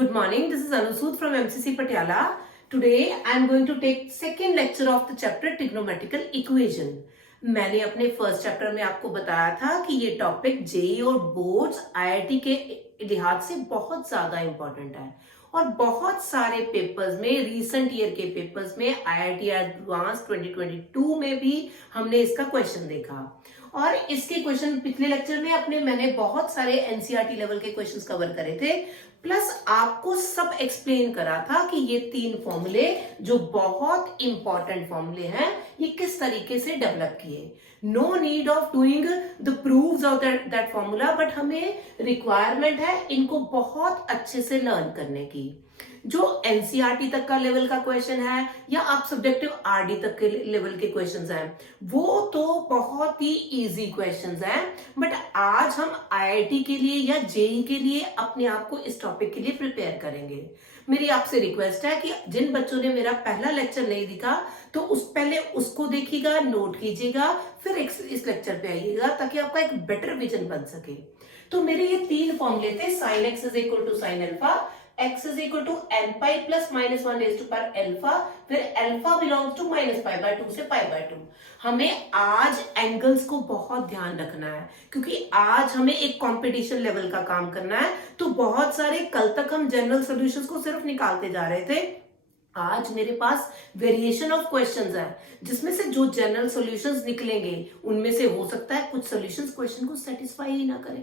Good morning. This is Anusud from MCC Patiala. Today I am going to take second lecture of the chapter trigonometrical equation. मैंने अपने first chapter में आपको बताया था कि ये टॉपिक जेई और बोर्ड्स आईआईटी के लिहाज से बहुत ज्यादा इंपॉर्टेंट है और बहुत सारे पेपर्स में रिसेंट ईयर के पेपर्स में आईआईटी एडवांस 2022 में भी हमने इसका क्वेश्चन देखा और इसके क्वेश्चन पिछले लेक्चर में मैंने बहुत सारे एनसीईआरटी लेवल के क्वेश्चंस कवर करे थे प्लस आपको सब एक्सप्लेन करा था कि ये तीन फॉर्मूले जो बहुत इंपॉर्टेंट फॉर्मूले हैं ये किस तरीके से डेवलप किए। No need of doing the proofs of that formula, but हमें रिक्वायरमेंट है इनको बहुत अच्छे से लर्न करने की। जो एनसीईआरटी तक का लेवल का क्वेश्चन है या आप सब्जेक्टिव आरडी तक के लेवल के क्वेश्चंस हैं वो तो बहुत ही इजी क्वेश्चंस हैं, बट आज हम आईआईटी के लिए या जेई के लिए अपने आप को इस टॉपिक के लिए प्रिपेयर करेंगे। मेरी आपसे रिक्वेस्ट है कि जिन बच्चों ने मेरा पहला लेक्चर नहीं दिखा तो पहले उसको देखिएगा, नोट कीजिएगा, फिर इस लेक्चर पे आइएगा ताकि आपका एक बेटर विजन बन सके। तो मेरे ये तीन फॉर्मूले थे, sine x is equal to sine alpha, x is equal to n pi plus minus 1 raised to power alpha, फिर alpha belongs to minus pi by 2 से pi by 2। हमें आज एंगल्स को बहुत ध्यान रखना है क्योंकि आज हमें एक कंपटीशन लेवल का काम करना है। तो बहुत सारे कल तक हम जनरल सॉल्यूशंस को सिर्फ निकालते जा रहे थे, आज मेरे पास वेरिएशन ऑफ क्वेश्चंस है जिसमें से जो जनरल सॉल्यूशंस निकलेंगे उनमें से हो सकता है कुछ सॉल्यूशंस क्वेश्चन को सेटिस्फाई ही ना करें।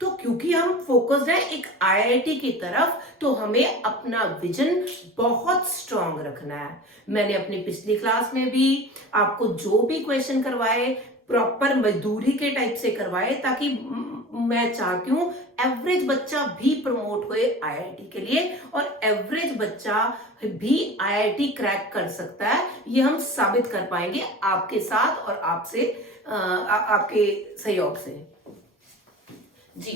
तो क्योंकि हम फोकस्ड है एक आईआईटी की तरफ तो हमें अपना विजन बहुत स्ट्रांग रखना है। मैंने अपनी पिछली क्लास में भी आपको जो भी क्वेश्चन करवाए प्रॉपर मजदूरी के टाइप से करवाए ताकि मैं चाहती हूं एवरेज बच्चा भी प्रमोट हुए आईआईटी के लिए और एवरेज बच्चा भी आईआईटी क्रैक कर सकता है। ये हम साबित कर पाएंगे आपके साथ और आपसे आपके सहयोग से जी।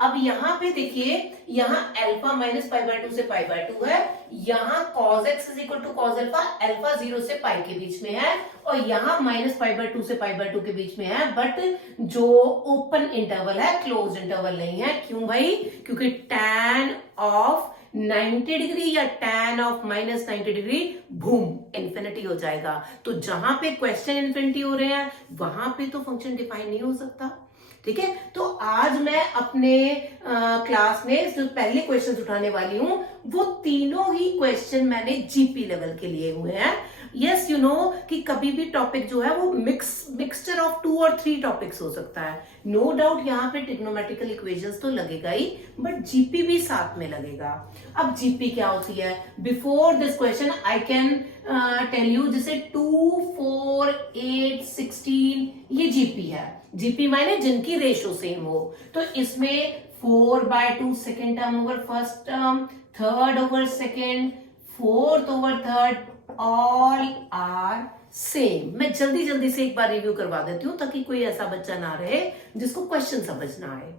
अब यहाँ पे देखिए, यहाँ अल्फा माइनस पाई बाय 2 से पाई बाय 2 है, यहाँ cos x is equal to cos alpha, alpha 0 से पाई के बीच में है और यहाँ माइनस पाई बाय 2 से पाई बाय 2 के बीच में है, बट जो ओपन इंटरवल है क्लोज इंटरवल नहीं है। क्यों भाई? क्योंकि tan ऑफ 90 डिग्री या tan of minus 90 degree boom infinity हो जाएगा। तो जहां पे क्वेश्चन इन्फिनिटी हो रहे हैं वहां पे तो फंक्शन डिफाइन नहीं हो सकता। ठीक है, तो आज मैं अपने क्लास में जो पहले क्वेश्चन उठाने वाली हूं वो तीनों ही क्वेश्चन मैंने जीपी लेवल के लिए हुए हैं। यस यू नो कि कभी भी टॉपिक जो है वो मिक्सचर ऑफ 2 और 3 टॉपिक्स हो सकता है। नो डाउट यहाँ पे ट्रिग्नोमेट्रिकल इक्वेशंस तो लगेगा ही, बट जीपी भी साथ में लगेगा। अब जीपी क्या होती है? Before this question I can tell you, जैसे 2, 4, 8, 16 ये जीपी है। जीपी माने जिनकी रेशो सेम हो। तो इसमें 4/2 second term over first term, third over second, fourth over third, all are same. मैं जल्दी जल्दी से एक बार रिव्यू करवा देती हूं ताकि कोई ऐसा बच्चा ना रहे जिसको क्वेश्चन समझ ना आए।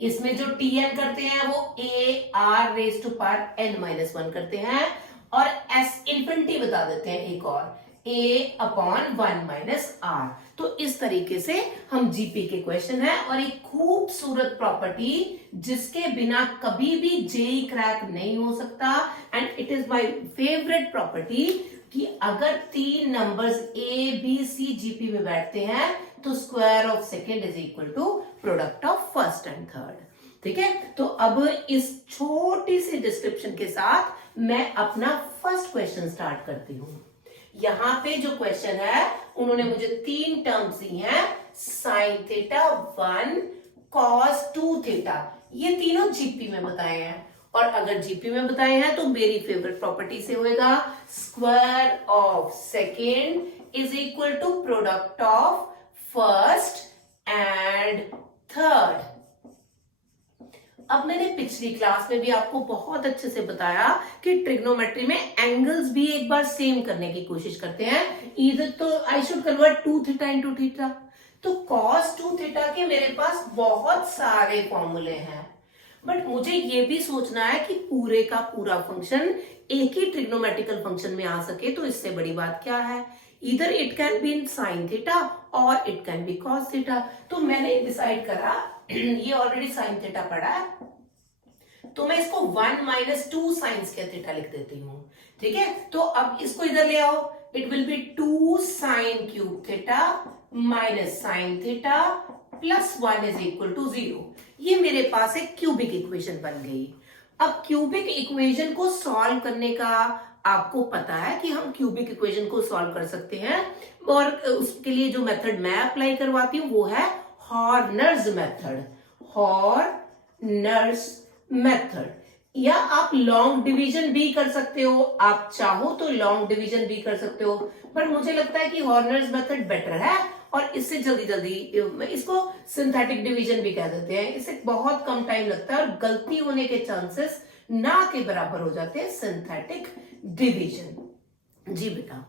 इसमें जो टीएन करते हैं वो a r raise to power n minus 1 करते हैं और एस इन्फिनिटी बता देते हैं एक और a अपॉन 1 माइनस आर। तो इस तरीके से हम जीपी के क्वेश्चन है और एक खूबसूरत प्रॉपर्टी जिसके बिना कभी भी जेई क्रैक नहीं हो सकता and it is my favourite property कि अगर तीन numbers a b c GP में बैठते हैं तो square of second is equal to product of first and third. ठीक है, तो अब इस छोटी सी डिस्क्रिप्शन के साथ मैं अपना फर्स्ट क्वेश्चन स्टार्ट करती हूं। यहां पे जो क्वेश्चन है उन्होंने मुझे 3 टर्म्स दी हैं, साइन थीटा 1, कॉस 2 थीटा। ये तीनों जीपी में बताए हैं और अगर जीपी में बताए हैं तो मेरी फेवरेट प्रॉपर्टी से होएगा square of second is equal to product of first and third. अब मैंने पिछली क्लास में भी आपको बहुत अच्छे से बताया कि ट्रिग्नोमेट्री में एंगल्स भी एक बार सेम करने की कोशिश करते हैं। इधर तो I should convert 2 theta into theta, तो cos 2 थीटा के मेरे पास बहुत सारे फॉर्मूले हैं, बट मुझे ये भी सोचना है कि पूरे का पूरा फंक्शन एक ही ट्रिग्नोमेट्रिकल फंक्शन में आ सके। तो इससे बड़ी बात क्या है? इधर it can be in sine theta और it can be cos theta. तो मैंने डिसाइड करा ये ऑलरेडी साइन थीटा पढ़ा है तो मैं इसको 1 माइनस 2 साइन स्क्वायर थीटा लिख देती हूँ। ठीक है, तो अब इसको इधर ले आओ, it will be 2 sine cube theta minus sine theta plus 1 is equal to 0। ये मेरे पास एक क्यूबिक इक्वेशन बन गई। अब क्यूबिक इक्वेशन को सॉल्व करने का आपको पता है कि हम क्यूबिक इक्वेशन को सॉल्व कर सकते हैं, और उसके लिए जो मेथड मैं अप्लाई करवाती हूँ वो है हॉर्नर्स मेथड। हॉर्नर्स मेथड, या आप लॉन्ग डिवीजन भी कर सकते हो, आप चाहो तो लॉन्ग डिवीजन भी कर सकते हो, पर मुझे लगता है कि हॉर्नर्स मेथड बेटर है, और इससे जल्दी जल्दी, इसको सिंथेटिक डिवीजन भी कह देते हैं, इससे बहुत कम टाइम लगता है और गलती होने के चांसेस ना के बराबर हो जाते हैं सिंथेटिक डिवीजन। जी बेटा,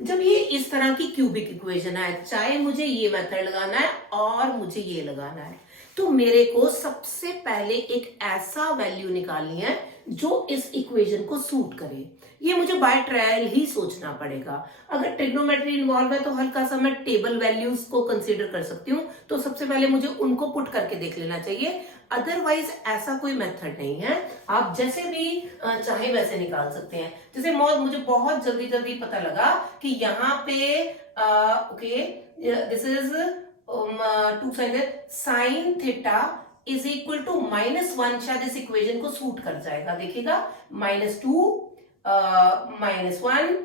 जब ये इस तरह की क्यूबिक इक्वेशन है, चाहे मुझे ये मेथड लगाना है और मुझे ये लगाना है, तो मेरे को सबसे पहले एक ऐसा वैल्यू निकालनी है जो इस इक्वेशन को सूट करे। ये मुझे बाय ट्रायल ही सोचना पड़ेगा। अगर ट्रिग्नोमेट्री इन्वॉल्व है तो हल्का सा मैं टेबल वैल्यूज को कंसीडर कर सकती हूँ, तो सबसे पहले मुझे उनको पुट करके देख लेना चाहिए। अदरवाइज ऐसा कोई मेथड नहीं है, आप जैसे भी चाहे वैसे निकाल सकते हैं। जैसे मुझे बहुत जल्दी जल्दी पता लगा कि यहाँ पे okay, this is 2 sine theta is equal to -1, शायद इस इक्वेशन को सूट कर जाएगा। देखिएगा, -2 -1,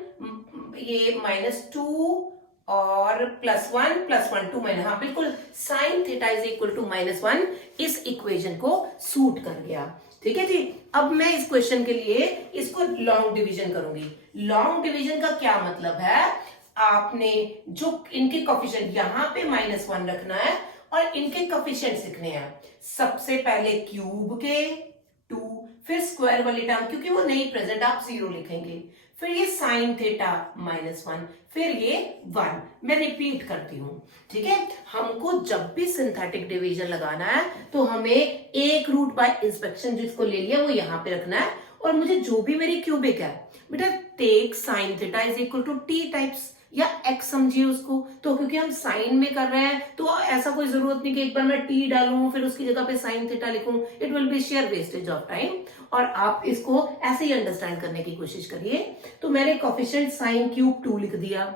ये -2 और +1 +1 2 माइनस, हाँ बिल्कुल, sine theta is equal to -1 इस इक्वेशन को सूट कर गया। ठीक है जी, अब मैं इस क्वेश्चन के लिए इसको लॉन्ग डिवीजन करूंगी। लॉन्ग डिवीजन का क्या मतलब है, आपने जो इनके कोफिशिएंट यहाँ पे -1 रखना है और इनके कोफिशिएंट्स लिखने हैं। सबसे पहले क्यूब के 2, फिर स्क्वायर वाली टर्म क्योंकि वो नहीं प्रेजेंट, आप 0 लिखेंगे, फिर ये साइन थीटा -1, फिर ये 1। मैं रिपीट करती हूं, ठीक है। हमको जब भी सिंथेटिक डिवीजन लगाना है तो हमें एक रूट बाय इंस्पेक्शन जिसको ले लिया वो यहां पे रखना है, और मुझे जो भी मेरी क्यूबिक है, बेटा take sine theta is equal to t types या x समझिए उसको। तो क्योंकि हम साइन में कर रहे हैं तो ऐसा कोई जरूरत नहीं कि एक बार मैं t डालूं फिर उसकी जगह पे साइन थीटा लिखूं, it will B share wastage of time. और आप इसको ऐसे ही अंडरस्टैंड करने की कोशिश करिए। तो मैंने कोफिशिएंट साइन क्यूब 2 लिख दिया,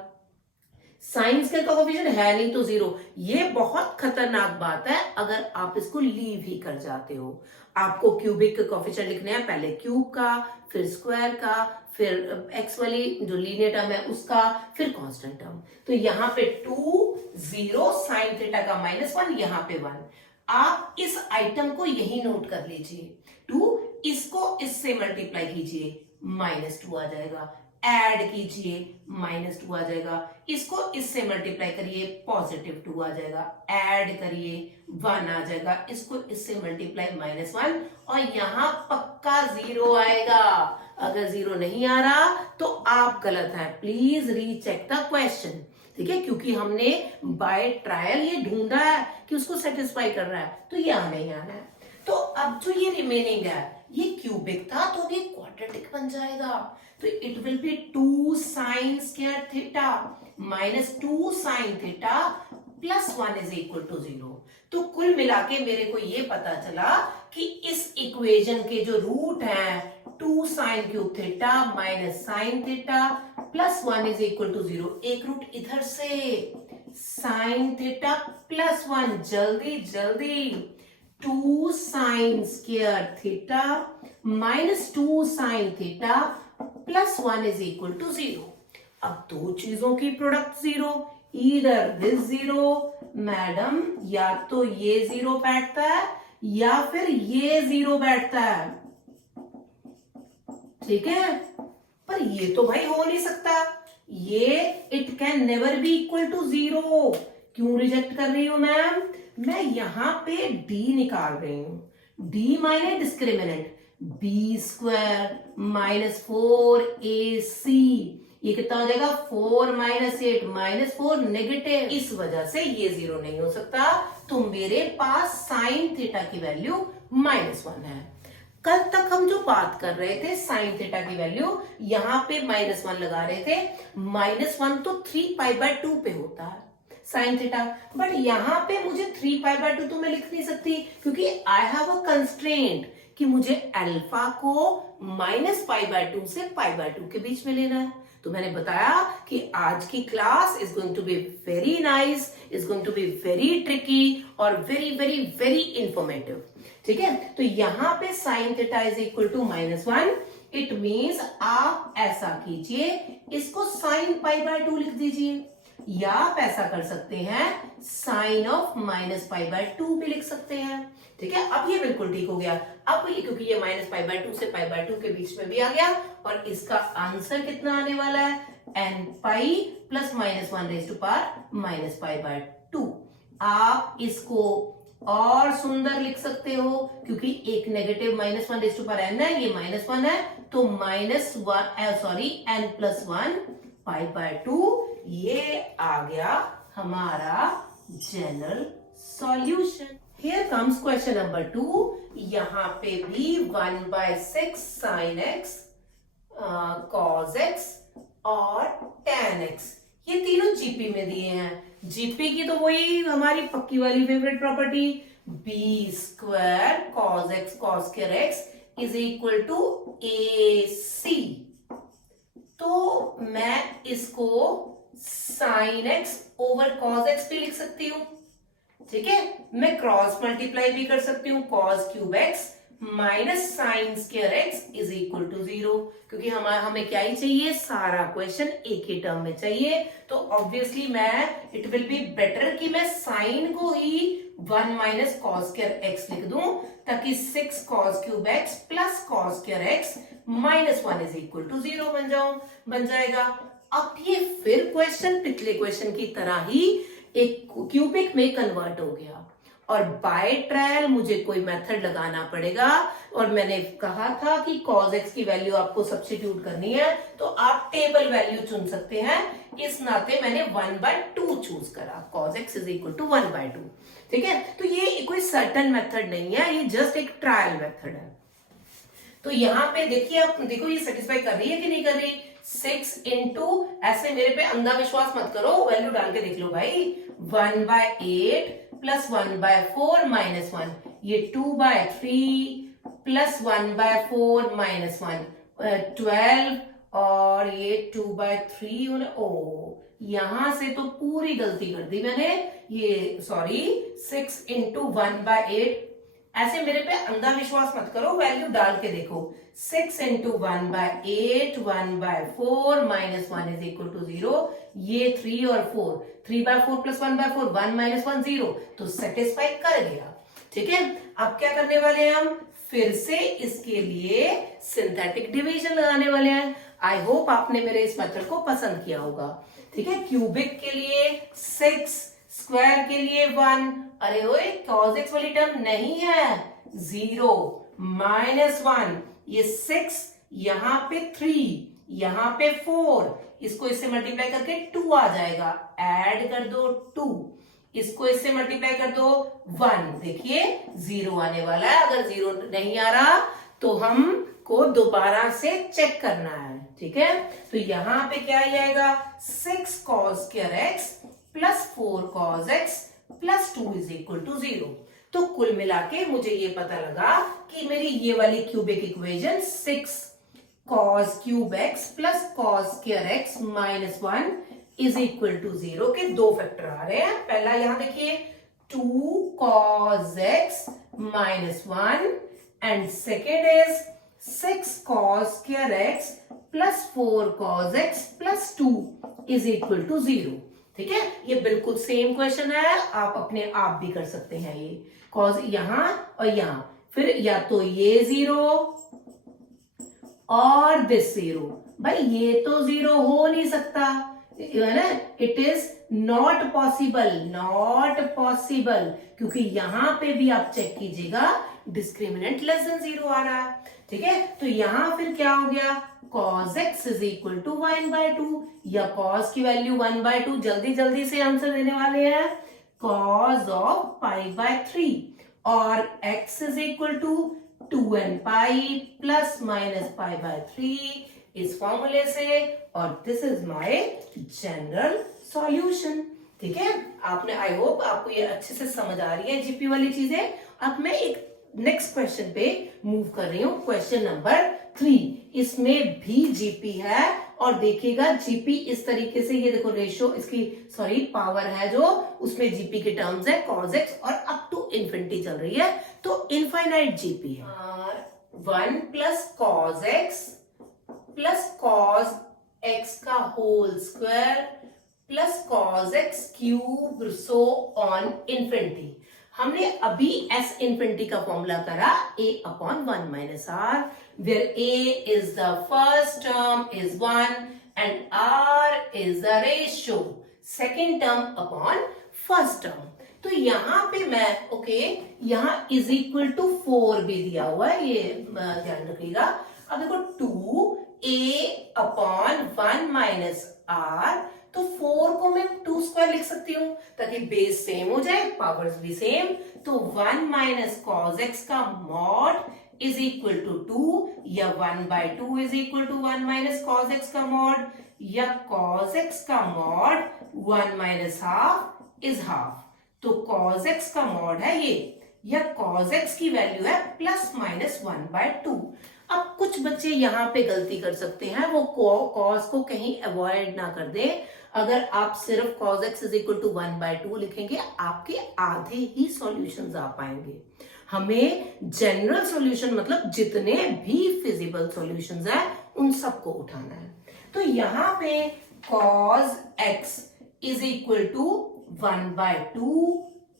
साइन स्क्वायर का कोफिशिएंट है नहीं तो 0। ये बहुत खतरनाक बात है अगर आप इसको लीव ही कर जाते हो। आपको क्यूबिक के कोफिशिएंट लिखने हैं, पहले क्यूब का, फिर स्क्वायर का, फिर एक्स वाली जो लीनियर टर्म है उसका, फिर कांस्टेंट टर्म। तो यहाँ पे 2 0 साइन थीटा का -1, यहाँ पे 1। आप इस आइटम को यही नोट कर लीजिए, 2 इसको इससे मल्टीप्लाई कीजिए, -2 आ जाएगा, ऐड कीजिए -2 आ जाएगा, इसको इससे मल्टीप्लाई करिए +2 आ जाएगा, ऐड करिए 1 आ जाएगा, इसको इससे मल्टीप्लाई -1, और यहां पक्का 0 आएगा। अगर 0 नहीं आ रहा तो आप गलत हैं, प्लीज रीचेक द क्वेश्चन। ठीक है, क्योंकि हमने बाय ट्रायल ये ढूंढा है कि उसको सेटिस्फाई कर रहा है, तो ये आना ही आना है। तो अब जो ये रिमेनिंग है, ये क्यूबिक था तो ये क्वाड्रेटिक बन जाएगा। तो it will be 2 sine square theta -2 sine theta +1 is equal to 0। तो कुल मिला के मेरे को ये पता चला कि इस इक्वेशन के जो रूट हैं 2 sine cube theta minus sine theta +1 is equal to 0। एक रूट इधर से, साइन थीटा +1, जल्दी जल्दी, 2 sine square theta -2 sine theta +1 is equal to 0। अब दो चीजों की प्रोडक्ट 0, ईदर दिस 0, मैडम या तो ये 0 बैठता है या फिर ये 0 बैठता है, ठीक है। पर ये तो भाई हो नहीं सकता, ये it can never be equal to 0। क्यों रिजेक्ट कर रही हूं मैम? मैं यहां पे d निकाल रही हूं, d माइने डिस्क्रिमिनेंट, b² -4ac, ये कितना हो जाएगा 4 -8 -4 नेगेटिव। इस वजह से ये 0 नहीं हो सकता। तो मेरे पास साइन थीटा की वैल्यू -1 है। कल तक हम जो बात कर रहे थे साइन थीटा की वैल्यू, यहां पे -1 लगा रहे थे। -1 तो 3π/2 पे होता है साइन थीटा, बट यहां पे मुझे 3π/2 तो मैं लिख नहीं सकती, क्योंकि आई हैव अ कंस्ट्रेंट कि मुझे अल्फा को -π/2 से π/2 के बीच में लेना है। तो मैंने बताया कि आज की class is going to be very nice, is going to be very tricky और वेरी वेरी वेरी इंफॉर्मेटिव। ठीक है, तो यहां पे sine theta is equal to -1। It means आप ऐसा कीजिए, इसको साइन π/2 लिख दीजिए, या आप ऐसा कर सकते हैं साइन ऑफ -π/2 भी लिख सकते हैं। ठीक है, अब ये बिल्कुल ठीक हो गया। अब ये क्योंकि ये -π/2 से π/2 के बीच में भी आ गया, और इसका आंसर कितना आने वाला है, nπ प्लस -1 π/2। आप इसको और सुंदर लिख सकते हो, क्योंकि एक नेगेटिव -1n है, ये -1 है, तो n+1 π/2 ये आ गया हमारा general solution. Here comes question number 2। यहां पे भी 1/6 sin x, cos x और tan x, ये तीनों जीपी में दिए हैं। जीपी की तो वही हमारी पक्की वाली favourite property, b² cos x cos x is equal to AC। तो मैं इसको sin x over cos x भी लिख सकती हूं। ठीक है, मैं क्रॉस मल्टीप्लाई भी कर सकती हूँ, cos³ x minus sine square x is equal to 0, क्योंकि हमें क्या ही चाहिए, सारा क्वेश्चन एक ही टर्म में चाहिए। तो obviously it will be better कि मैं साइन को ही 1 माइनस cos स्क्वायर x लिख दूं, ताकि 6 cos³ x plus cos square x minus 1 is equal to 0 बन जाएगा। अब ये फिर क्वेश्चन पिछले क्वेश्चन की तरह ही एक क्यूबिक में कन्वर्ट हो गया, और बाय ट्रायल मुझे कोई मेथड लगाना पड़ेगा। और मैंने कहा था कि cos x की वैल्यू आपको सब्स्टिट्यूट करनी है, तो आप टेबल वैल्यू चुन सकते हैं। इस नाते मैंने 1/2 चूज करा, cos x is equal to 1/2। ठीक है, तो ये कोई सर्टन मेथड नहीं है, ये जस्ट एक ट्रायल मेथड है। तो यहाँ पे देखिए, आप देखो ये सेटिस्फाई कर रही है कि नहीं कर रही। 6 इंटू, ऐसे मेरे पे अंधा विश्वास मत करो, वैल्यू डाल के देख लो भाई। 1/8 प्लस 1/4 माइनस 1, ये 2/3 प्लस 1/4 माइनस 1, 12, और ये 2/3। ओ, यहां से तो पूरी गलती कर दी मैंने, ये सॉरी 6 इंटू 1/8। ऐसे मेरे पे अंधा विश्वास मत करो, वैल्यू डाल के देखो। 6 into 1/8 1/4 minus 1 is equal to 0। ये 3 और 4, 3/4 प्लस 1/4 1 माइनस 1 0, तो सेटिस्फाई कर गया। ठीक है, अब क्या करने वाले हैं हम, फिर से इसके लिए सिंथेटिक डिवीजन लगाने वाले हैं। आई होप आपने मेरे इस मेथड को पसंद किया होगा। ठीक है, क्यूबिक के लिए 6, स्क्वायर के लिए 1, अरे ओए cos x वाली टर्म नहीं है, 0 माइनस 1, ये 6, यहाँ पे 3, यहाँ पे 4, इसको इससे मल्टीप्लाई करके 2 आ जाएगा, ऐड कर दो 2, इसको इससे मल्टीप्लाई कर दो 1, देखिए 0 आने वाला है। अगर 0 नहीं आ रहा तो हम को दोबारा से चेक करना है। ठीक है, तो यहाँ पे क्या आएगा, 6 cos square x plus 4 cos x plus 2 is equal to 0। तो कुल मिला के मुझे ये पता लगा कि मेरी ये वाली cubic equation 6 cos³ x plus cos square x minus 1 is equal to 0 के दो फैक्टर आ रहे हैं। पहला यहां देखिए 2 cos x minus 1, and second is 6 cos square x plus 4 cos x plus 2 is equal to 0। ठीक है, ये बिल्कुल सेम क्वेश्चन है, आप अपने आप भी कर सकते हैं। ये कॉज यहां और यहां, फिर या तो ये 0 और दिस 0, भाई ये तो 0 हो नहीं सकता है ना, इट इज नॉट पॉसिबल, क्योंकि यहां पे भी आप चेक कीजिएगा डिस्क्रिमिनेंट लेस देन 0 आ रहा है। ठीक है, तो यहां फिर क्या हो गया, cos x is equal to 1/2, या cos की वैल्यू 1/2, जल्दी से आंसर देने वाले हैं, cos ऑफ π/3, और x is equal to 2nπ plus minus π/3 इस फॉर्मूले से, और this is my general solution. ठीक है, आपने, आई होप आपको ये अच्छे से समझ आ रही है जीपी वाली चीजें। अब मैं एक नेक्स्ट क्वेश्चन पे मूव कर रही हूं, क्वेश्चन नंबर 3। इसमें भी जीपी है और देखिएगा जीपी इस तरीके से, ये देखो रेशियो इसकी, सॉरी पावर है जो, उसमें जीपी के टर्म्स है cos x और अप टू इन्फिनिटी चल रही है, तो इनफाइनाइट जीपी है। 1 plus cos x plus cos x का whole square plus cos x cube so on infinity. हमने अभी एस इन्फिनिटी का फॉर्मूला करा a upon 1 minus R, where a is the first term is 1 and r is the ratio second term upon first term. तो यहां पे मैं यहां is equal to 4 भी दिया हुआ है, ये ध्यान रखिएगा। अब देखो 2a अपॉन 1 माइनस आर, तो 4 को मैं 2 स्क्वायर लिख सकती हूं ताकि बेस सेम हो जाए, पावर्स भी सेम। तो 1 माइनस कॉज एक्स का मॉड इज इक्वल टू 2, या 1/2 is equal to 1 minus cos x का मॉड, या कॉज एक्स का mod 1 minus half is half. तो कॉज एक्स का मॉड है ये, या कॉज एक्स की वैल्यू है प्लस माइनस 1/2। अब कुछ बच्चे यहाँ पे गलती कर सकते हैं, वो कॉज को कहीं अवॉइड ना कर दे। अगर आप सिर्फ cos x is equal to 1/2 लिखेंगे, आपके आधे ही सॉल्यूशंस आ पाएंगे। हमें जनरल सॉल्यूशन मतलब जितने भी फिजिबल सॉल्यूशंस हैं उन सबको उठाना है। तो यहाँ पे cos x is equal to 1/2,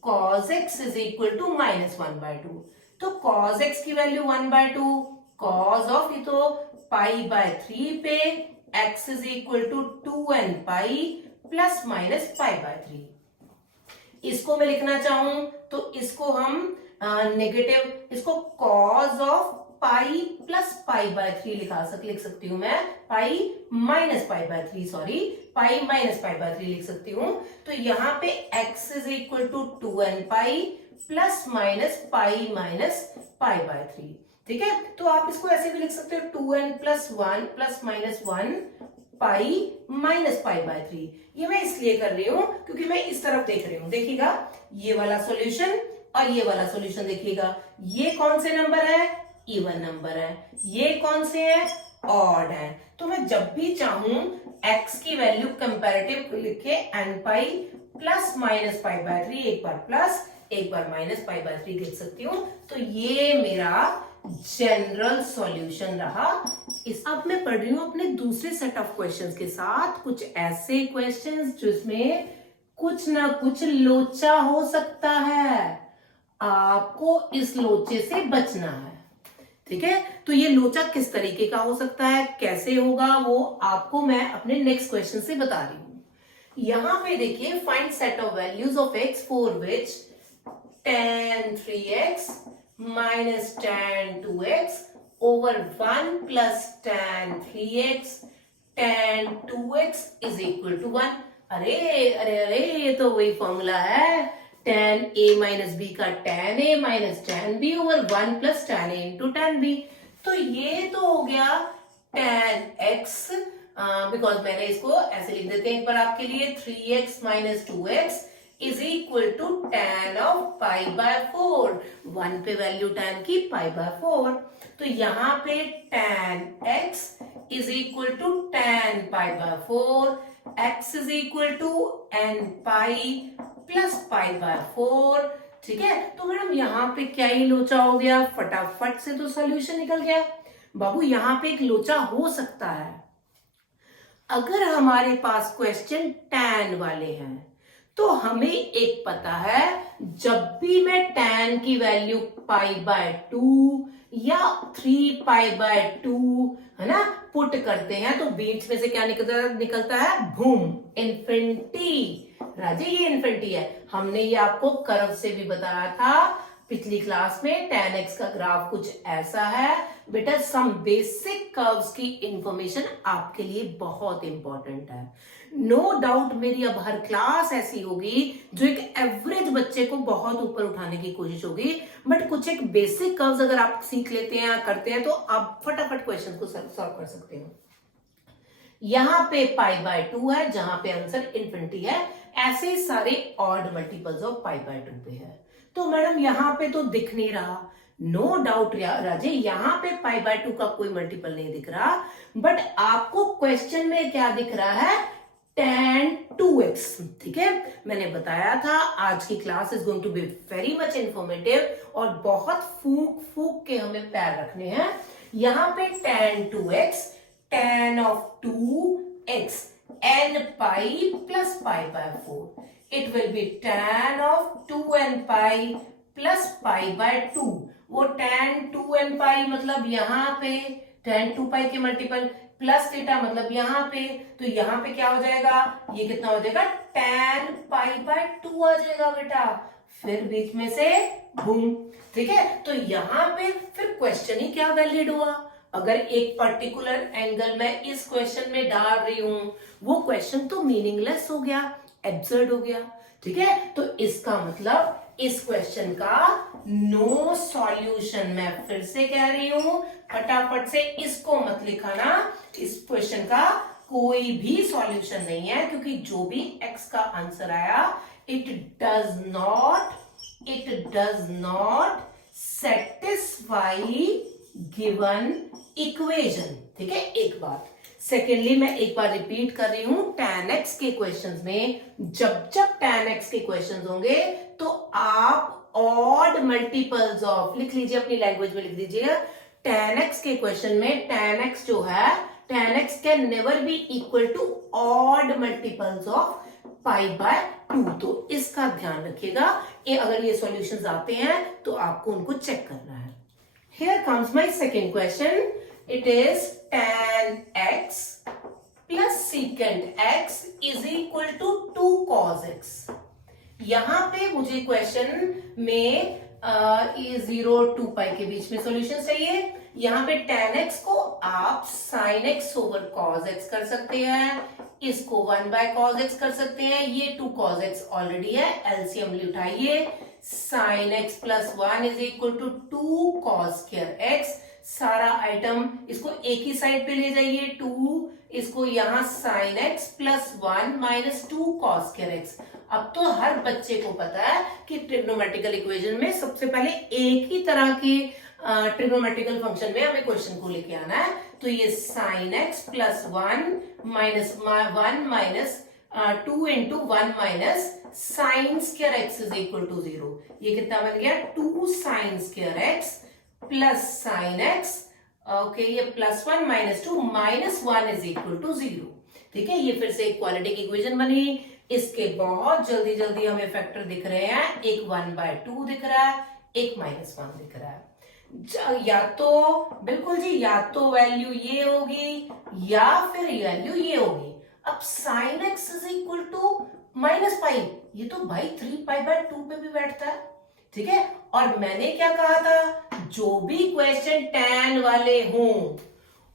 cos x is equal to minus 1/2। तो cos x की वैल्यू 1/2, cos ऑफ ये तो π/3 पे x is equal to 2n pi plus minus π/3। इसको मैं लिखना चाहूं तो इसको हम नेगेटिव, इसको cos ऑफ पाई प्लस π/3 लिख सकती हूं मैं, pi minus π/3, sorry pi minus π/3 लिख सकती हूं। तो यहां पे x is equal to 2n pi plus minus pi minus π/3। ठीक है, तो आप इसको ऐसे भी लिख सकते हो 2n plus 1 plus minus 1 pi minus π/3। ये मैं इसलिए कर रही हूं क्योंकि मैं इस तरफ देख रही हूं। देखिएगा ये वाला सॉल्यूशन और ये वाला सॉल्यूशन, देखिएगा ये कौन से नंबर है, इवन नंबर है, ये कौन से है, ऑड है। तो मैं जब भी चाहूं x की वैल्यू कंपैरेटिव लिखे n पाई प्लस माइनस π/3, एक बार प्लस एक बार माइनस π/3 लिख सकती हूं। तो ये मेरा जनरल सॉल्यूशन रहा। अब मैं पढ़ रही हूं अपने दूसरे सेट ऑफ क्वेश्चंस के साथ, कुछ ऐसे क्वेश्चंस जिसमें कुछ ना कुछ लोचा हो सकता है, आपको इस लोचे से बचना है। ठीक है, तो ये लोचा किस तरीके का हो सकता है, कैसे होगा, वो आपको मैं अपने नेक्स्ट क्वेश्चन से बता रही हूं। यहां पे देखिए, find set of values of x for which tan 3x minus tan 2x over 1 plus tan 3x tan 2x is equal to 1। अरे अरे अरे, ये तो वही फॉर्मूला है, tan a माइनस b का tan a minus tan b over 1 plus tan a into tan b। तो ये तो हो गया tan x, बिकॉज मैंने इसको ऐसे लिख देते हैं एक बार आपके लिए, 3x minus 2x is equal to tan of π/4, 1 पे वैल्यू tan की π/4। तो यहां पे tan x is equal to tan π/4, x is equal to n pi plus π/4। ठीक है, तो मैडम यहां पे क्या ही लोचा हो गया, फटाफट से तो सॉल्यूशन निकल गया। बाबू यहां पे एक लोचा हो सकता है, अगर हमारे पास क्वेश्चन tan वाले हैं तो हमें एक पता है, जब भी मैं tan की वैल्यू π/2 या 3π/2 है ना पुट करते हैं, तो बीच में से क्या निकलता है, बूम, इन्फिनिटी। राजे ये इन्फिनिटी है। हमने ये आपको कर्व से भी बताया था पिछली क्लास में। tan x का ग्राफ कुछ ऐसा है। बेटा सम बेसिक कर्व्स की इंफॉर्मेशन आपके लिए बहुत इंपॉर्टेंट है। नो डाउट मेरी अब हर क्लास ऐसी होगी जो एक एवरेज बच्चे को बहुत ऊपर उठाने की कोशिश होगी, बट कुछ एक बेसिक कर्व्स अगर आप सीख लेते हैं, करते हैं, तो आप फटाफट क्वेश्चन को सॉल्व कर सकते हो। यहां पे π/2 है, जहां पे आंसर इन्फिनिटी है। ऐसे सारे ऑड मल्टीपल्स ऑफ π/2 पे है। तो मैडम यहां पे तो दिख नहीं रहा, नो डाउट राजे, यहाँ पे पाई बाय 2 का कोई मल्टीपल नहीं दिख रहा, बट आपको क्वेश्चन में क्या दिख रहा है, tan 2x। ठीक है, मैंने बताया था आज की class is going to be very much informative और बहुत फूक फूक के हमें पैर रखने हैं। यहाँ पे tan 2x, tan of 2x n pi plus pi by 4, it will be tan of 2n pi plus pi by 2। वो tan 2n pi मतलब यहाँ पे tan 2 pi के मल्टीपल प्लस थीटा मतलब यहाँ पे, तो यहाँ पे क्या हो जाएगा, ये कितना हो जाएगा, tan pi by 2 आ जाएगा बेटा, फिर बीच में से बूम। ठीक है, तो यहाँ पे फिर क्वेश्चन ही क्या वैलिड हुआ, अगर एक पर्टिकुलर एंगल में इस क्वेश्चन में डाल रही हूं, वो क्वेश्चन तो मीनिंगलेस हो गया, एब्सर्ड हो गया। ठीक है, तो इसका मतलब इस क्वेश्चन का नो सॉल्यूशन। मैं फिर से कह रही हूं, फटाफट से इसको मत लिखाना, इस क्वेश्चन का कोई भी सॉल्यूशन नहीं है, क्योंकि जो भी एक्स का आंसर आया, it does not satisfy given equation. ठीक है, एक बात। सेकेंडली मैं एक बार रिपीट कर रही हूं, tan x के क्वेश्चंस में जब tan x के क्वेश्चंस होंगे तो आप ऑड मल्टीपल्स ऑफ, लिख लीजिए अपनी लैंग्वेज में लिख दीजिए, tan x के क्वेश्चन में tan x जो है, tan x can never be equal to odd multiples of pi by 2। तो इसका ध्यान रखिएगा, अगर ये सॉल्यूशंस आते हैं तो आपको उनको चेक करना है। Here comes my second question. It is tan x plus secant x is equal to 2 cos x। यहां पे मुझे क्वेश्चन में 0 2 पाई के बीच में सॉल्यूशन चाहिए। यहाँ पे tan x को आप sin x over cos x कर सकते हैं, इसको 1 बाय cos x कर सकते हैं, ये 2 cos x ऑलरेडी है, एलसीएम उठाइए, sin x plus 1 is equal to 2 cos square x। सारा आइटम इसको एक ही साइड पे ले जाइए, 2, इसको यहां sin x plus 1 minus 2 cos square x। अब तो हर बच्चे को पता है कि ट्रिग्नोमेट्रिकल इक्वेशन में सबसे पहले एक ही तरह के ट्रिग्नोमेट्रिकल फंक्शन में हमें क्वेश्चन को लेके आना है। तो ये sin x plus 1 minus 1 minus 2 into 1 minus sine square x is equal to 0। ये कितना बन गया, 2 sine square x plus sine x, okay, ये plus 1 minus 2 minus 1 is equal to 0। ठीक है, ये फिर से एक क्वाड्रेटिक इक्वेशन बनी। इसके बहुत जल्दी जल्दी हमें फैक्टर दिख रहे हैं, एक 1 बाय 2 दिख रहा है, एक माइनस 1 दिख रहा है। या तो बिल्कुल जी, या तो वैल्यू ये होगी या फिर वैल्यू ये होगी। अब sine x is equal to minus pi, ये तो भाई 3 पाई बाय 2 पे भी बैठता है। ठीक है, और मैंने क्या कहा था, जो भी क्वेश्चन tan वाले हों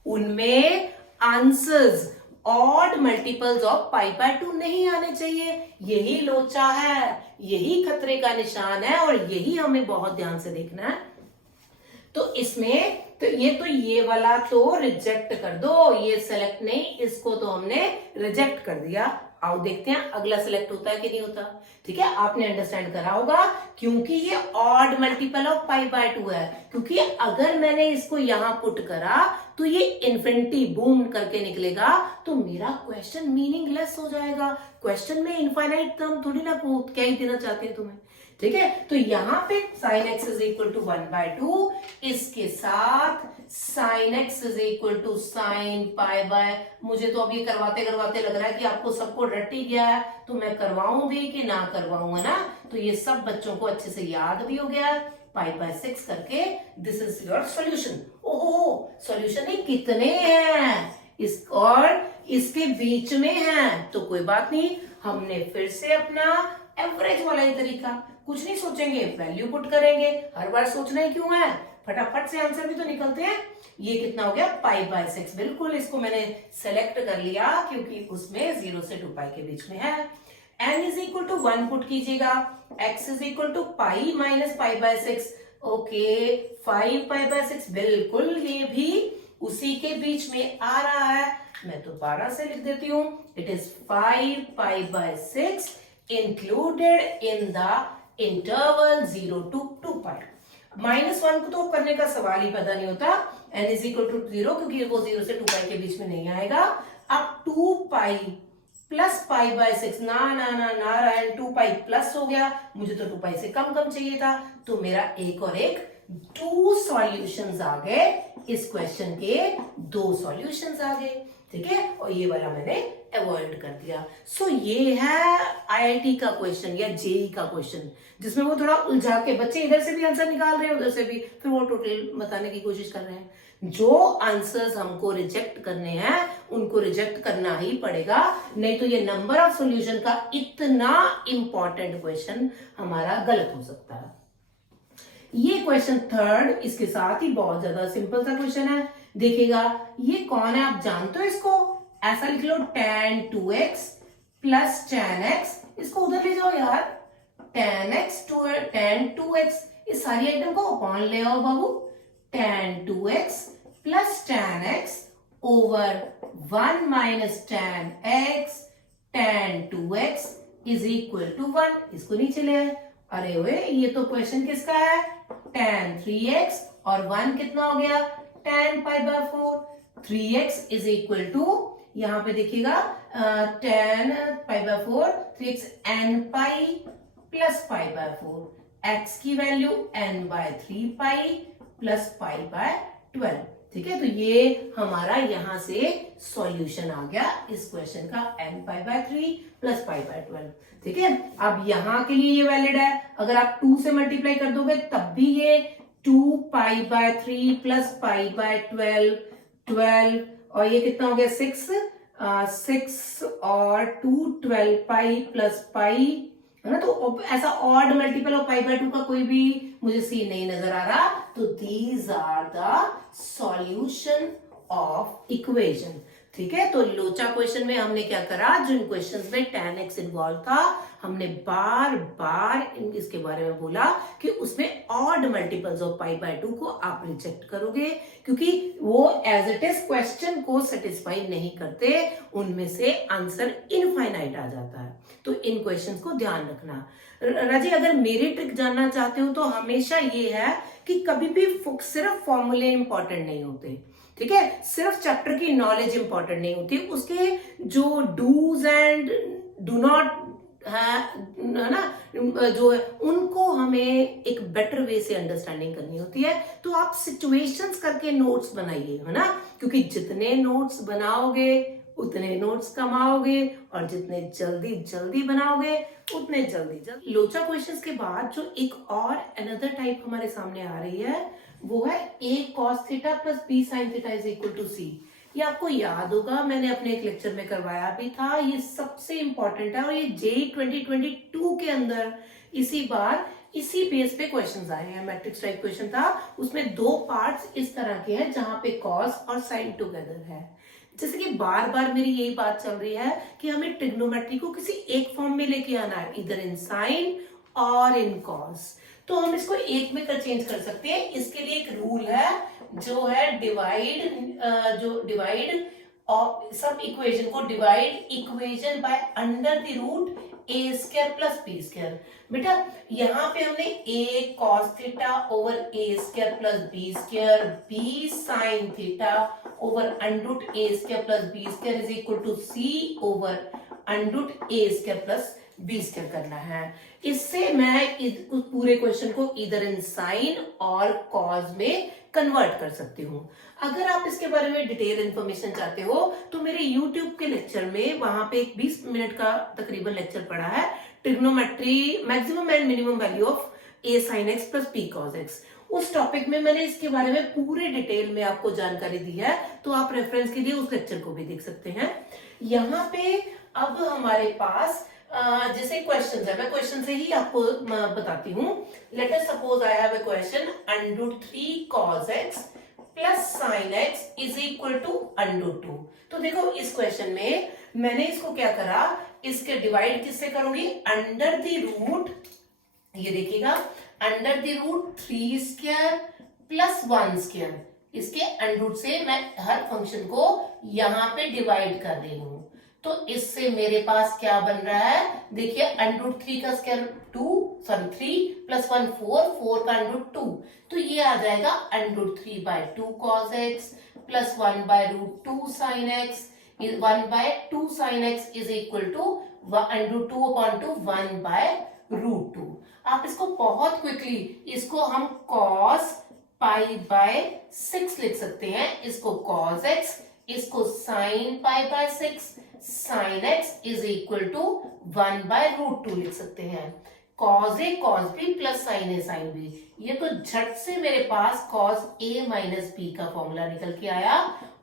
उनमें answers odd multiples of pi by 2 नहीं आने चाहिए। यही लोचा है, यही खतरे का निशान है, और यही हमें बहुत ध्यान से देखना है। तो इसमें तो ये वाला तो रिजेक्ट कर दो, ये सेलेक्ट नहीं, इसको तो हमने रिजेक्ट कर दिया। आओ देखते हैं अगला सिलेक्ट होता है कि नहीं होता। ठीक है, आपने अंडरस्टैंड करा होगा, क्योंकि ये odd multiple of pi by 2 है। क्योंकि अगर मैंने इसको यहां पुट करा तो ये इन्फिनिटी बूम करके निकलेगा, तो मेरा क्वेश्चन मीनिंगलेस हो जाएगा। क्वेश्चन में इनफाइनाइट टर्म थोड़ी ना क्या ही देना चाहते हैं तुम्हें। ठीक है, तो यहां पे sin x is equal to 1 by 2, इसके साथ sin x is equal to sin pi by, मुझे तो अब ये करवाते करवाते लग रहा है कि आपको सबको रट ही गया है, तो मैं करवाऊं भी कि ना करवाऊं, है ना। तो ये सब बच्चों को अच्छे से याद भी हो गया, पाई बाय 6 करके दिस इज योर सॉल्यूशन। ओहो, सॉल्यूशन ही कितने हैं, इस और इसके बीच में है, तो कोई बात नहीं, हमने फिर से अपना एवरेज वाला ही तरीका, कुछ नहीं सोचेंगे, वैल्यू पुट करेंगे। हर बार सोचना ही क्यों है, फटाफट से आंसर भी तो निकलते हैं। ये कितना हो गया, पाई बाय 6। बिल्कुल, इसको मैंने सेलेक्ट कर लिया क्योंकि उसमें 0 से 2 पाई के बीच में है। n is equal to 1 put कीजिएगा, x is equal to pi minus pi by 6, okay, 5 pi by 6, बिल्कुल ये भी उसी के बीच में आ रहा है। मैं तो 12 से लिख देती हूँ, it is 5 pi by 6 included in the interval 0 to 2 पाई। -1 को तो करने का सवाल ही पैदा नहीं होता, n इज इक्वल टू 0, क्योंकि वो 0 से 2 पाई के बीच में नहीं आएगा। अब 2 पाई प्लस पाई बाय 6, ना ना ना नारायण, 2 पाई प्लस हो गया, मुझे तो 2 पाई से कम कम चाहिए था, तो मेरा एक और एक 2 सॉल्यूशंस आ गए, इस क्वेश्चन के 2 सॉल्यूशंस आ गए, ठीक है, और ये वाला मैंने अवॉइड कर दिया। सो ये है आईआईटी का क्वेश्चन या जेई का क्वेश्चन, जिसमें वो थोड़ा उलझा के बच्चे इधर से भी आंसर निकाल रहे हैं, उधर से भी, फिर वो टोटल बताने की कोशिश कर रहे हैं। जो आंसर्स हमको रिजेक्ट करने हैं उनको रिजेक्ट करना ही पड़ेगा, नहीं तो ये नंबर ऑफ सॉल्यूशन का इतना इंपॉर्टेंट क्वेश्चन हमारा गलत हो सकता है। ये क्वेश्चन थर्ड इसके साथ ही बहुत ज्यादा सिंपल सा क्वेश्चन है। देखिएगा ये कौन है, आप जानते हो इसको, ऐसा लिख लो tan 2x plus tan x, इसको उधर ले जाओ यार, tan 2x, इस सारी आइटम को अपॉन ले आओ बाबू, tan 2x plus tan x over 1 minus tan x, tan 2x is equal to 1, इसको नीचे ले आए। अरे वे, ये तो क्वेश्चन किसका है, tan 3x और 1 कितना हो गया, tan pi by 4, 3x is equal to, यहां पे देखिएगा tan pi by 4, 3x n pi plus pi by 4, x की value n by 3 pi plus pi by 12, ठीक है, तो ये हमारा यहां से सॉल्यूशन आ गया इस क्वेश्चन का, n pi by 3 plus pi by 12, ठीक है। अब यहां के लिए ये वैलिड है, अगर आप 2 से मल्टीप्लाई कर दोगे तब भी ये 2 पाई बाय 3 प्लस पाई बाय 12, और ये कितना हो गया 6 और 2 12 पाई प्लस पाई, है ना, तो ऐसा odd multiple of pi by 2 का कोई भी मुझे सी नहीं नजर आ रहा, तो these are the solution of equation, ठीक है। तो लोचा क्वेश्चन में हमने क्या करा, जिन क्वेश्चंस में tan x इन्वॉल्व था, हमने बार बार इसके बारे में बोला कि उसमें odd multiples of pi by 2 को आप रिजेक्ट करोगे, क्योंकि वो एज इट इज क्वेश्चन को सेटिस्फाई नहीं करते, उनमें से आंसर इनफाइनाइट आ जाता है, तो इन क्वेश्चंस को ध्यान रखना। राजी, अगर मेरी ट्रिक जानना चाहते हो तो हमेशा ये है कि कभी भी सिर्फ फॉर्मूले इंपॉर्टेंट नहीं होते, ठीक है, सिर्फ चैप्टर की नॉलेज इंपॉर्टेंट नहीं होती, उसके जो डूज एंड डू नॉट है ना, जो है उनको हमें एक बेटर वे से अंडरस्टैंडिंग करनी होती है। तो आप सिचुएशंस करके नोट्स बनाइए, है ना, क्योंकि जितने नोट्स बनाओगे उतने नोट्स कमाओगे, और जितने जल्दी जल्दी बनाओगे उतने जल्दी। लोचा क्वेश्चंस के बाद जो एक और अनदर टाइप हमारे सामने आ रही है, वो है a cos theta plus b sin theta is equal to c। ये आपको याद होगा, मैंने अपने एक लेक्चर में करवाया भी था, ये सबसे इंपॉर्टेंट है, और ये JEE 2022 के अंदर इसी बार इसी बेस पे क्वेश्चंस आए हैं, मैट्रिक्स टाइप क्वेश्चन था, उसमें 2 पार्ट्स इस तरह के हैं जहां पे cos और sin टुगेदर है। जैसे कि बार बार मेरी यही बात चल रही है कि हमें ट्रिग्नोमेट्री को किसी एक फॉर्म में लेके आना है, इधर इन साइन और इन कॉस, तो हम इसको एक में कर चेंज कर सकते हैं। इसके लिए एक रूल है जो है डिवाइड और सब इक्वेशन को divide equation by under the root a square plus b square. बेटा यहाँ पे हमने a cos theta over a square plus b square, b sin theta over under root a square plus b square is equal to c over under root a square plus b square करना है। इससे मैं इस पूरे question को इधर इन sine और कॉज में कन्वर्ट कर सकती हूँ। अगर आप इसके बारे में डिटेल इंफॉर्मेशन चाहते हो तो मेरे YouTube के लेक्चर में, वहां पे एक 20 मिनट का तकरीबन लेक्चर पड़ा है, trigonometry maximum and minimum value of a sin x plus b cos x। उस टॉपिक में मैंने इसके बारे में पूरे डिटेल में आपको जानकारी दी है, तो आप रेफरेंस के लिए उस लेक्चर को भी देख सकते हैं। यहाँ पे अब हमारे पास जैसे क्वेश्चन है, मैं क्वेश्चन से ही आपको बताती हूँ। Let us suppose I have a question, under 3 cos x plus sin x is equal to under 2। तो देखो इस क्वेश्चन में मैंने इसको क्या करा, इसके डिवाइड किससे करूंगी, अंडर द रूट, ये देखिएगा under the root 3 square plus 1 square, इसके अंडर रूट से मैं हर फंक्शन को यहां पे डिवाइड कर रही हूं। तो इससे मेरे पास क्या बन रहा है, देखिए अंडर रूट 3 का स्क्वायर 2 सॉरी 3 प्लस 1 4, 4 का अंडर रूट 2, तो ये आ जाएगा under root 3 by 2 cos x plus 1 by root 2 sine x, 1 by 2 sine x is equal to under root 2 upon 2 1 by root 2। आप इसको बहुत क्विकली, इसको हम कॉस पाई बाय 6 लिख सकते हैं, इसको कॉस एक्स, इसको sine pi by 6, sine x is equal to 1 by root 2 लिख सकते हैं। Cos a cos b plus sine a sine b, ये तो झट से मेरे पास कॉस ए माइनस बी का फॉर्मूला निकल के आया।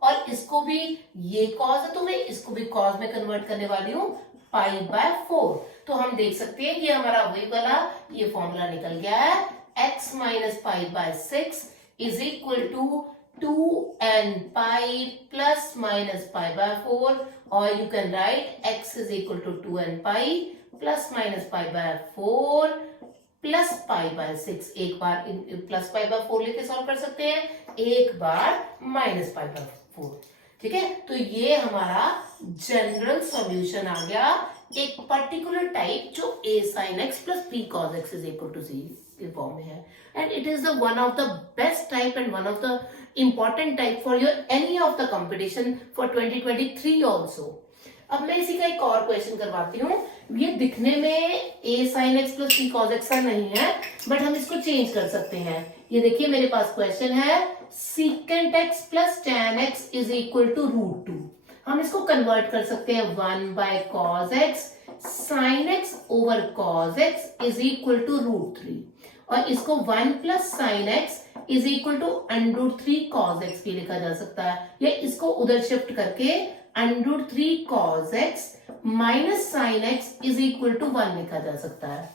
और इसको भी, ये कॉस है तो मैं इसको भी कॉस में कन्वर्ट करने वाली हूँ पाई बाय 4। तो हम देख सकते हैं कि हमारा वही वाला ये फॉर्मूला निकल गया है, x minus pi by 6 is equal to 2n pi plus minus pi by 4, और you can write x is equal to 2n pi plus minus pi by 4 plus pi by 6। एक बार प्लस पाई बाय 4 लेके solve कर सकते हैं, एक बार minus pi by 4। ठीक है, तो ये हमारा जनरल सॉल्यूशन आ गया एक पर्टिकुलर टाइप जो a sin x plus b cos x is equal to 0 के फॉर्म में है, and it is the one of the best type and one of the important type for your any of the competition for 2023 also। अब मैं इसी का एक और question करवाती हूँ। ये दिखने में a sin x plus b cos x नहीं है, बट हम इसको चेंज कर सकते हैं। ये देखिए मेरे पास क्वेश्चन है secant x plus tan x is equal to root 2। हम इसको कन्वर्ट कर सकते हैं 1 by cos x sin x over cos x is equal to root 3, और इसको 1 plus sin x is equal to under root 3 cos x भी लिखा जा सकता है, या इसको उधर शिफ्ट करके under root 3 cos x minus sine x is equal to 1 लिखा जा सकता है।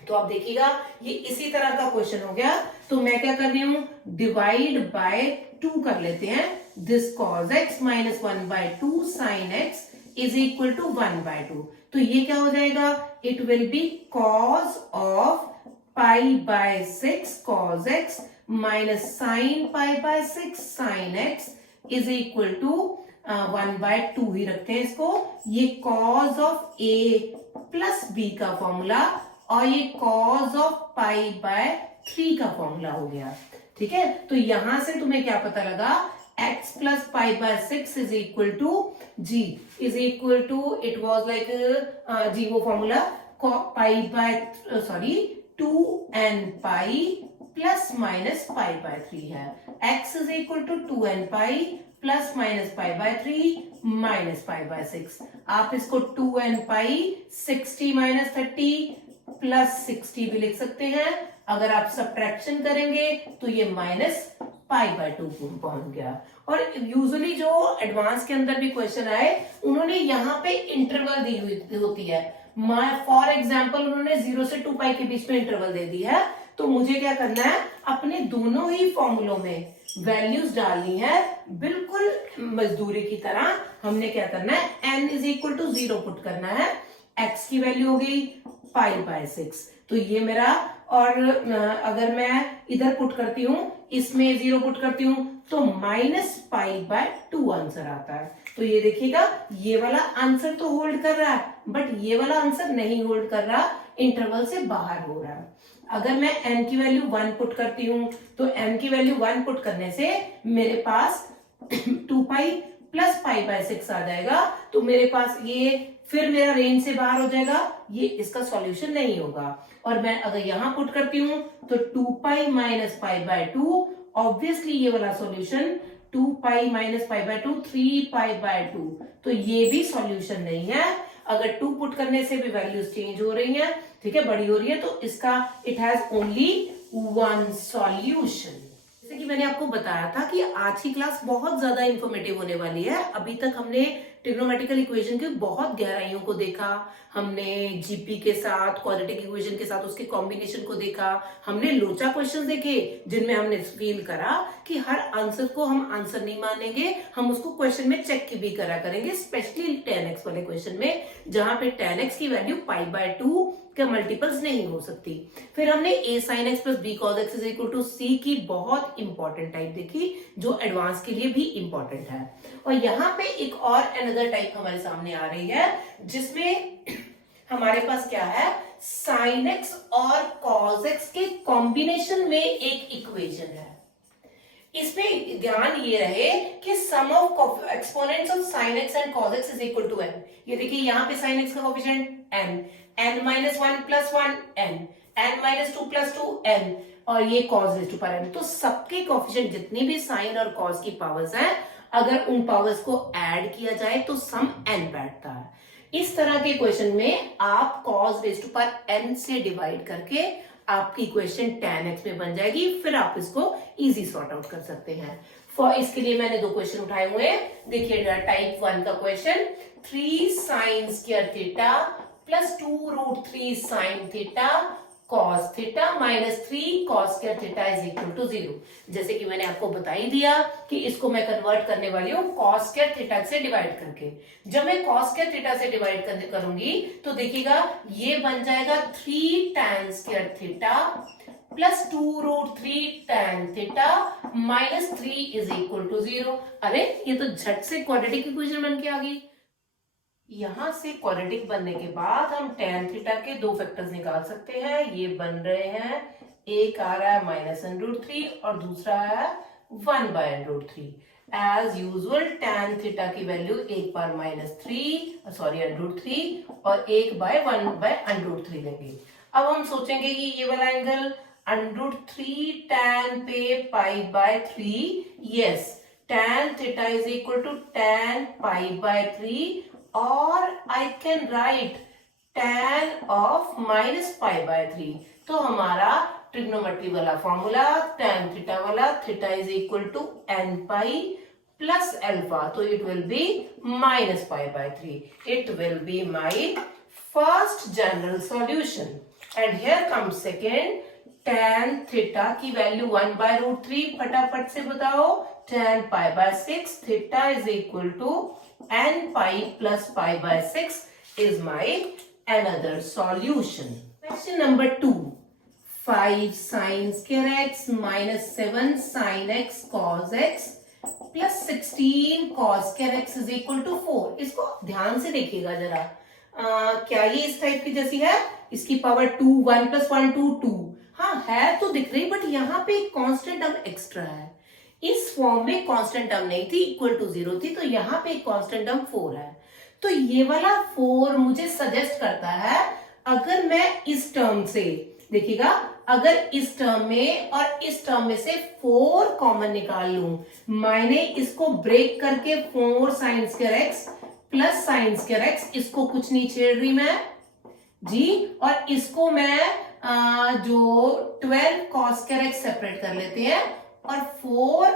तो आप देखिएगा ये इसी तरह का क्वेश्चन हो गया। तो मैं क्या कर रही हूं, डिवाइड बाय 2 कर लेते हैं, this cos x minus 1 by 2 sine x is equal to 1 by 2। तो ये क्या हो जाएगा, it will be cos of pi by 6 cos x minus sine pi by 6 sine x is equal to 1 by 2 ही रखते हैं इसको। ये cos of a plus b का फॉर्मूला, और ये cos ऑफ पाई बाय 3 का फॉर्मूला हो गया। ठीक है, तो यहां से तुम्हें क्या पता लगा, x plus pi by 6 is equal to g is equal to, it was like g वो formula pi by 2n pi plus minus pi by 3 है। x is equal to 2n pi plus minus pi by 3 minus pi by 6। आप इसको 2n पाई 60 minus 30 plus 60 भी लिख सकते हैं। अगर आप सब्ट्रैक्शन करेंगे तो ये माइनस पाई बाय 2 पहुंच गया। और यूजुअली जो एडवांस के अंदर भी क्वेश्चन आए, उन्होंने यहाँ पे इंटरवल दी हुई होती है। फॉर एग्जाम्पल उन्होंने 0 से 2 पाई के बीच में इंटरवल दे दी है, तो मुझे क्या करना है, अपने दोनों ही फॉर्मूलों में वैल्यूज डालनी है, बिल्कुल मजदूरी की तरह। हमने क्या करना है, n is equal to 0 put करना है, x की वैल्यू हो गई पाई बाय 6, तो ये मेरा, और अगर मैं इधर पुट करती हूँ, इसमें 0 पुट करती हूँ, तो माइनस पाई बाय 2 आंसर आता है। तो ये देखिएगा, ये वाला आंसर तो होल्ड कर रहा है, बट ये वाला आंसर नहीं होल्ड कर रहा, इंटरवल से बाहर हो रहा है। अगर मैं n की वैल्यू 1 पुट करती हूँ, तो n की वैल्यू 1 पुट करने से मेरे पास 2 पाई प्लस पाई बाय 6 आ जाएगा। तो मेरे पास ये फिर मेरा रेंज से बाहर हो जाएगा, ये इसका सॉल्यूशन नहीं होगा। और मैं अगर यहां पुट करती हूँ, तो 2 पाई माइनस पाई बाय 2, ऑब्वियसली ये वाला solution 2 pi minus pi by 2 3 pi by 2, तो ये भी सॉल्यूशन नहीं है। अगर 2 पुट करने से भी वैल्यूज चेंज हो रही हैं, ठीक है, बड़ी हो रही है, तो इसका इट हैज ओनली 1 सॉल्यूशन। जैसे कि मैंने आपको बताया था कि आज की क्लास बहुत ज्यादा इंफॉर्मेटिव होने वाली है। अभी तक हमने ट्रिग्नोमेट्रिकल इक्वेशन की बहुत गहराइयों को देखा, हमने जीपी के साथ क्वाड्रेटिक इक्वेशन के साथ उसके कॉम्बिनेशन को देखा, हमने लोचा क्वेश्चन देखे जिनमें हमने फील करा कि हर आंसर को हम आंसर नहीं मानेंगे, हम उसको क्वेश्चन में चेक भी करा करेंगे, स्पेशली 10x वाले क्वेश्चन में, जहां पे 10x की वैल्यू पाई बाय 2 के मल्टीपल्स नहीं हो सकती। फिर हमने a sin x plus b cos x is equal to c की बहुत इंपॉर्टेंट टाइप देखी, जो एडवांस के लिए भी इंपॉर्टेंट है। और यहाँ पे एक और अनदर टाइप हमारे सामने आ रही है, जिसमें हमारे पास क्या है, साइन एक्स और कॉस एक्स के कॉम्बिनेशन में एक इक्वेशन है। इसमें ध्यान ये रहे कि sum of exponents of sine x and cos x is equal to N. ये देखिए यहाँ पे साइन एक्स का coefficient N, N minus one plus one N, N minus two plus two N, और ये cos raise to power N. तो सबके coefficient जितनी भी साइन और कॉस की पावर्स हैं, अगर उन पावर्स को ऐड किया जाए तो सम एन बैठता है। इस तरह के क्वेश्चन में आप cos raise to power n से डिवाइड करके आपकी इक्वेशन tan x में बन जाएगी, फिर आप इसको इजी सॉर्ट आउट कर सकते हैं। फॉर इसके लिए मैंने दो क्वेश्चन उठाए हुए हैं। देखिएगा टाइप 1 का question, 3 sin square theta plus 2 root 3 sin theta cos theta minus 3 cos square theta is equal to 0। जैसे कि मैंने आपको बता ही दिया कि इसको मैं कन्वर्ट करने वाली हूँ cos स्क्वायर थीटा से डिवाइड करके। जब मैं cos स्क्वायर थीटा से डिवाइड करूंगी तो देखिएगा ये बन जाएगा 3 tan square theta plus 2 root 3 tan theta minus 3 is equal to 0। अरे ये तो झट से क्वाड्रेटिक इक्वेशन बन के आ गई। यहां से क्वाड्रेटिक बनने के बाद हम tan थीटा के दो फैक्टर्स निकाल सकते हैं। ये बन रहे हैं, एक आ रहा है माइनस √3 और दूसरा है 1/√3। एज यूजुअल tan थीटा की वैल्यू एक बार √3 और एक बाय 1/√3 लेंगे। अब हम सोचेंगे कि ये वाला एंगल √3 tan पे π/3, yes tan theta is equal to tan π/3, और I can write tan of minus π/3। तो हमारा ट्रिग्नोमेट्री वाला फॉर्मूला tan थीटा वाला, theta is equal to n pi plus alpha, तो it will be minus π/3। It will be my first general solution. And here comes second, tan theta की value 1/√3, फटाफट से बताओ, tan π/6, theta is equal to n pi plus π/6 is my another solution. Question number 2, 5 sin square x minus 7 sin x cos x plus 16 cos square x is equal to 4। इसको ध्यान से देखिएगा जरा, क्या ये इस टाइप की जैसी है? इसकी पावर 2, 1 plus 1 2 2, हाँ है तो दिख रही, बट यहाँ पे एक कांस्टेंट टर्म एक्स्ट्रा है। इस फॉर्म में कांस्टेंट टर्म नहीं थी, इक्वल टू 0 थी, तो यहाँ पे कांस्टेंट टर्म 4 है। तो ये वाला 4 मुझे सजेस्ट करता है, अगर मैं इस टर्म से, देखिएगा, अगर इस टर्म में और इस टर्म में से 4 कॉमन निकाल लूं, मैंने इसको ब्रेक करके 4 sin square x plus sin square x, इसको कुछ नहीं छेड़ रही मैं जी, और इसको मैं जो 12 cos स्क्वायर x सेपरेट कर लेते हैं और 4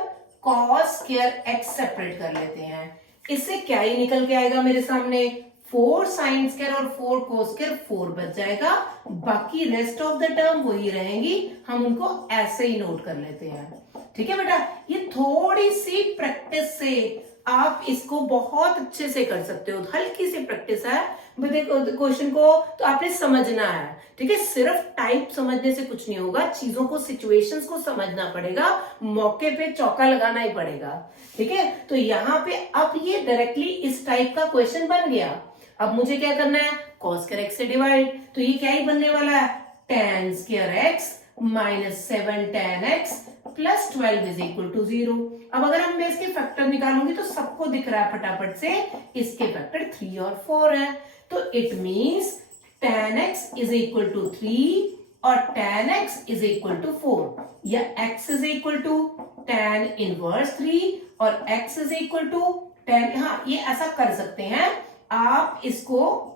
cos स्क्वायर x सेपरेट कर लेते हैं। इससे क्या ही निकल के आएगा मेरे सामने, 4 sin स्क्वायर और 4 cos स्क्वायर, 4 बच जाएगा, बाकी रेस्ट ऑफ द टर्म वही रहेंगी। हम उनको ऐसे ही नोट कर लेते हैं। ठीक है बेटा, ये थोड़ी सी प्रैक्टिस से आप इसको बहुत अच्छे से कर सकते हो। हल्की सी प्रैक्टिस है, क्वेश्चन को तो आपने समझना है। ठीक है, सिर्फ टाइप समझने से कुछ नहीं होगा, चीजों को, सिचुएशंस को समझना पड़ेगा, मौके पे चौका लगाना ही पड़ेगा। ठीक है, तो यहाँ पे अब ये डायरेक्टली इस टाइप का क्वेश्चन बन गया। अब मुझे क्या करना है, cos स्क्वायर x से डिवाइड, तो ये क्या ही बनने वाला है, tan square x minus 7 tan x plus 12 is equal to 0। अब अगर हम मैं इसके फैक्टर निकालूंगी तो सबको दिख रहा है फटाफट से, इसके फैक्टर 3 और 4 है, तो it means tan x is equal to 3 और tan x is equal to 4, या x is equal to tan inverse 3 और x is equal to tan, हाँ ये ऐसा कर सकते हैं आप, इसको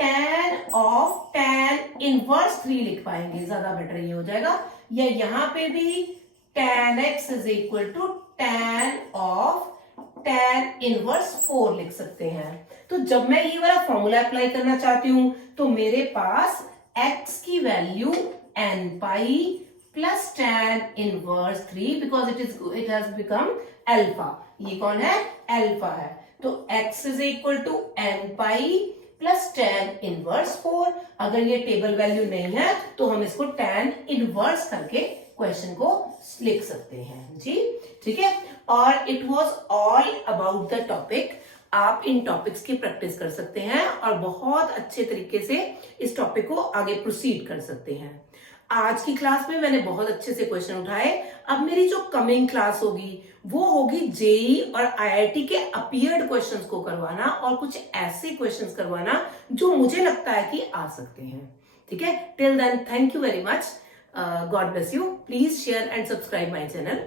tan ऑफ tan इनवर्स 3 लिख पाएंगे, ज्यादा बेटर ये हो जाएगा। या यहां पे भी tan x is equal to tan of tan inverse 4 लिख सकते हैं। तो जब मैं ये वाला फॉर्मूला अप्लाई करना चाहती हूं तो मेरे पास x की value n pi plus tan inverse 3, because it has become alpha. ये कौन है, अल्फा है, तो x is equal to n pi plus tan inverse 4। अगर ये टेबल वैल्यू नहीं है तो हम इसको tan इनवर्स करके क्वेश्चन को लिख सकते हैं जी। ठीक है, और it was all about the topic. आप इन टॉपिक्स की प्रैक्टिस कर सकते हैं और बहुत अच्छे तरीके से इस टॉपिक को आगे प्रोसीड कर सकते हैं। आज की क्लास में मैंने बहुत अच्छे से क्वेश्चन उठाए। अब मेरी जो कमिंग क्लास होगी वो होगी जेई और आईआईटी के अपीयर्ड क्वेश्चंस को करवाना और कुछ ऐसे क्वेश्चंस करवाना जो मुझे लगता है कि आ सकते हैं। ठीक है, till then thank you very much, God bless you, please share and subscribe my channel.